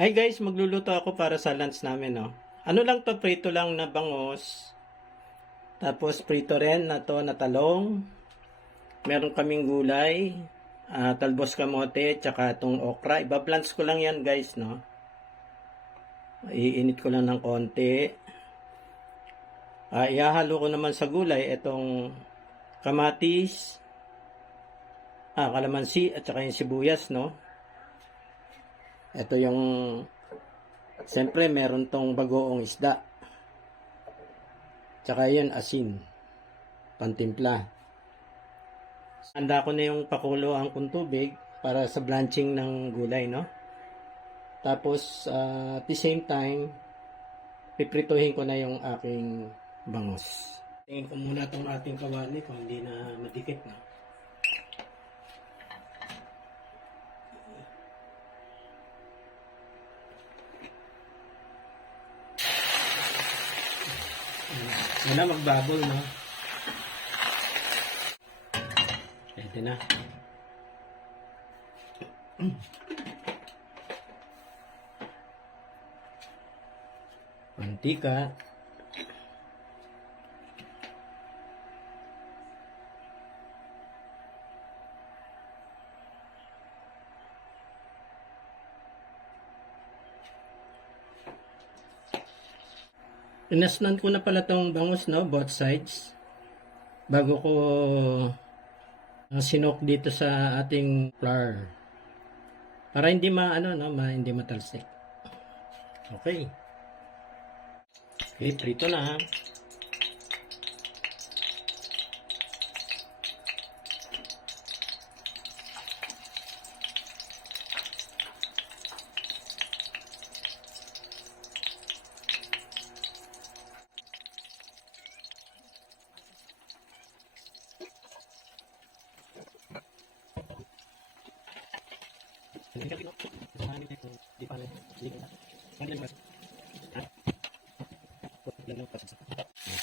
Hi guys, magluluto ako para sa lunch namin, no. Ano lang to, prito lang na bangus. Tapos prito rin na to na talong. Meron kaming gulay, talbos kamote, tsaka itong okra. Iba-blanch ko lang yan guys, no. Iinit ko lang ng konti. Ihahalo ko naman sa gulay itong kamatis, kalamansi at saka yung sibuyas, no. Ito yung, siyempre meron tong bagoong isda. Tsaka yun, asin. Pantimpla. Handa ko na yung pakuluan kong tubig para sa blanching ng gulay, no? Tapos, at the same time, piprituhin ko na yung aking bangus. Tingin ko muna itong ating kawali kung hindi na madikit, no? Wala magbabol, no? Pwede na. Mantika. Inasnan ko na pala tong bangus, no? Both sides. Bago ko sinok dito sa ating flour. Para hindi hindi matalsik. Okay. Okay, prito na.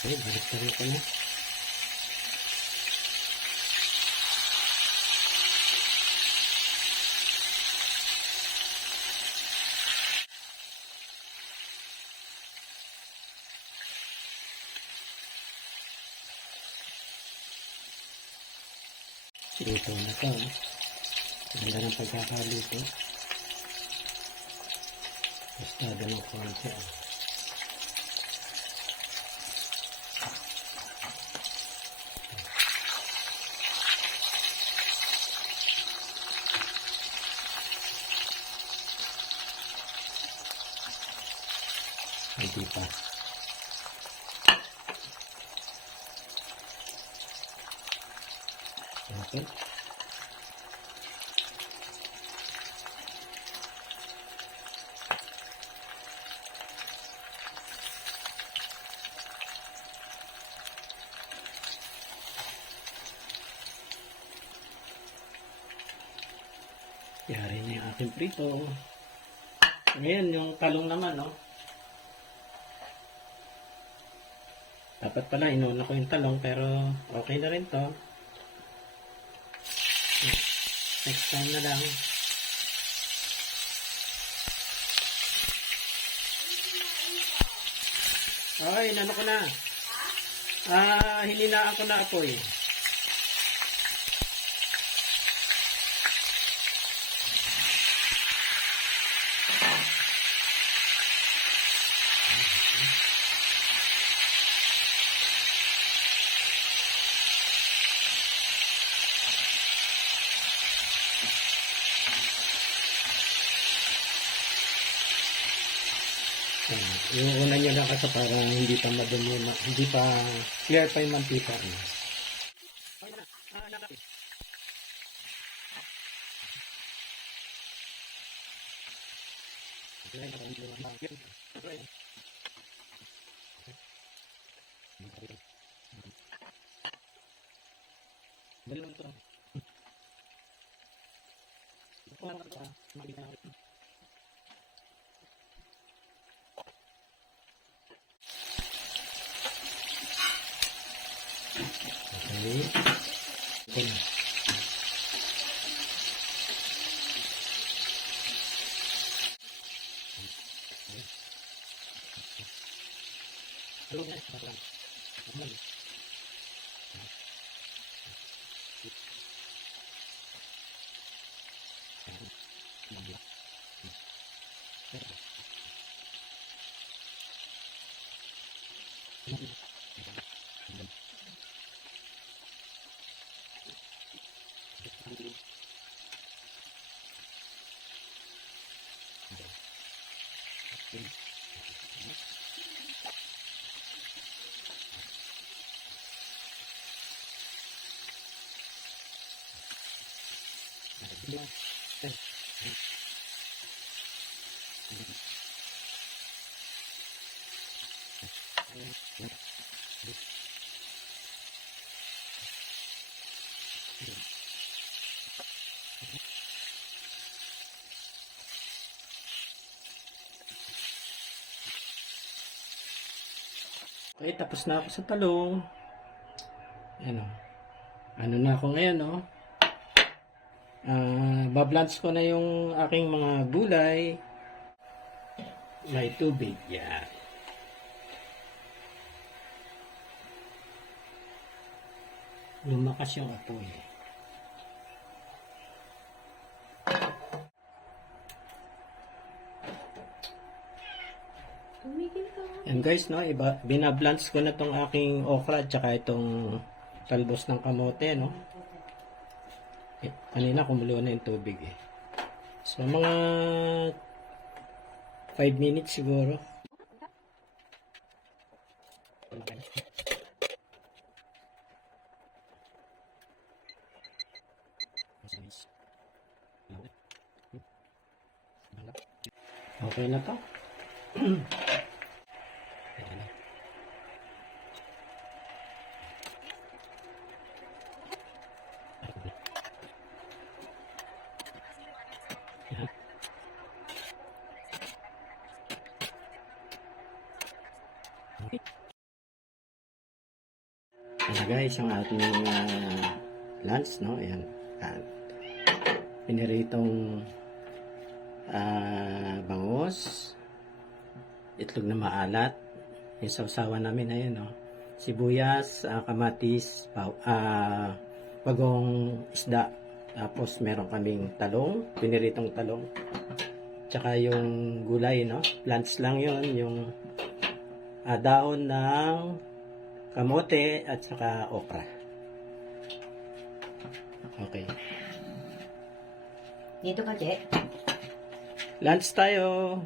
Okay, balik ko na. Dito na to. Ganda ng pagkakaluto. Basta ng konti. Hindi pa. Okay. Yari na yung aking prito. Ngayon, yung talong naman, no? Dapat pala, inuna ko yung talong, pero okay na rin to. Next time na lang. Okay, inano ko na. Hininaan ko na apoy. Iuuna nyo lang kasi para hindi pa madumi, hindi pa clear pa yung mantika. Okay. Okay. Okay, tapos na ako sa talong. Ano? Ano na ako ngayon, no? Bablance ko na yung aking mga gulay. May tubig. Yan. Lumakas yung apoy. And guys, no, binablance ko na tong aking okra at saka itong talbos ng kamote, no. Kanina kumulo na yung tubig eh. So mga 5 minutes siguro. Okay na to. Ayan guys, yung ating lunch, no? Ayan. Piniritong bangus, itlog na maalat, yung sausawan namin, ayan, no? Sibuyas, kamatis, bagong isda, tapos meron kaming talong, piniritong talong, tsaka yung gulay, no? Plants lang yon, yung daon ng kamote at saka okra. Okay. Dito ka, Che. Lunch tayo.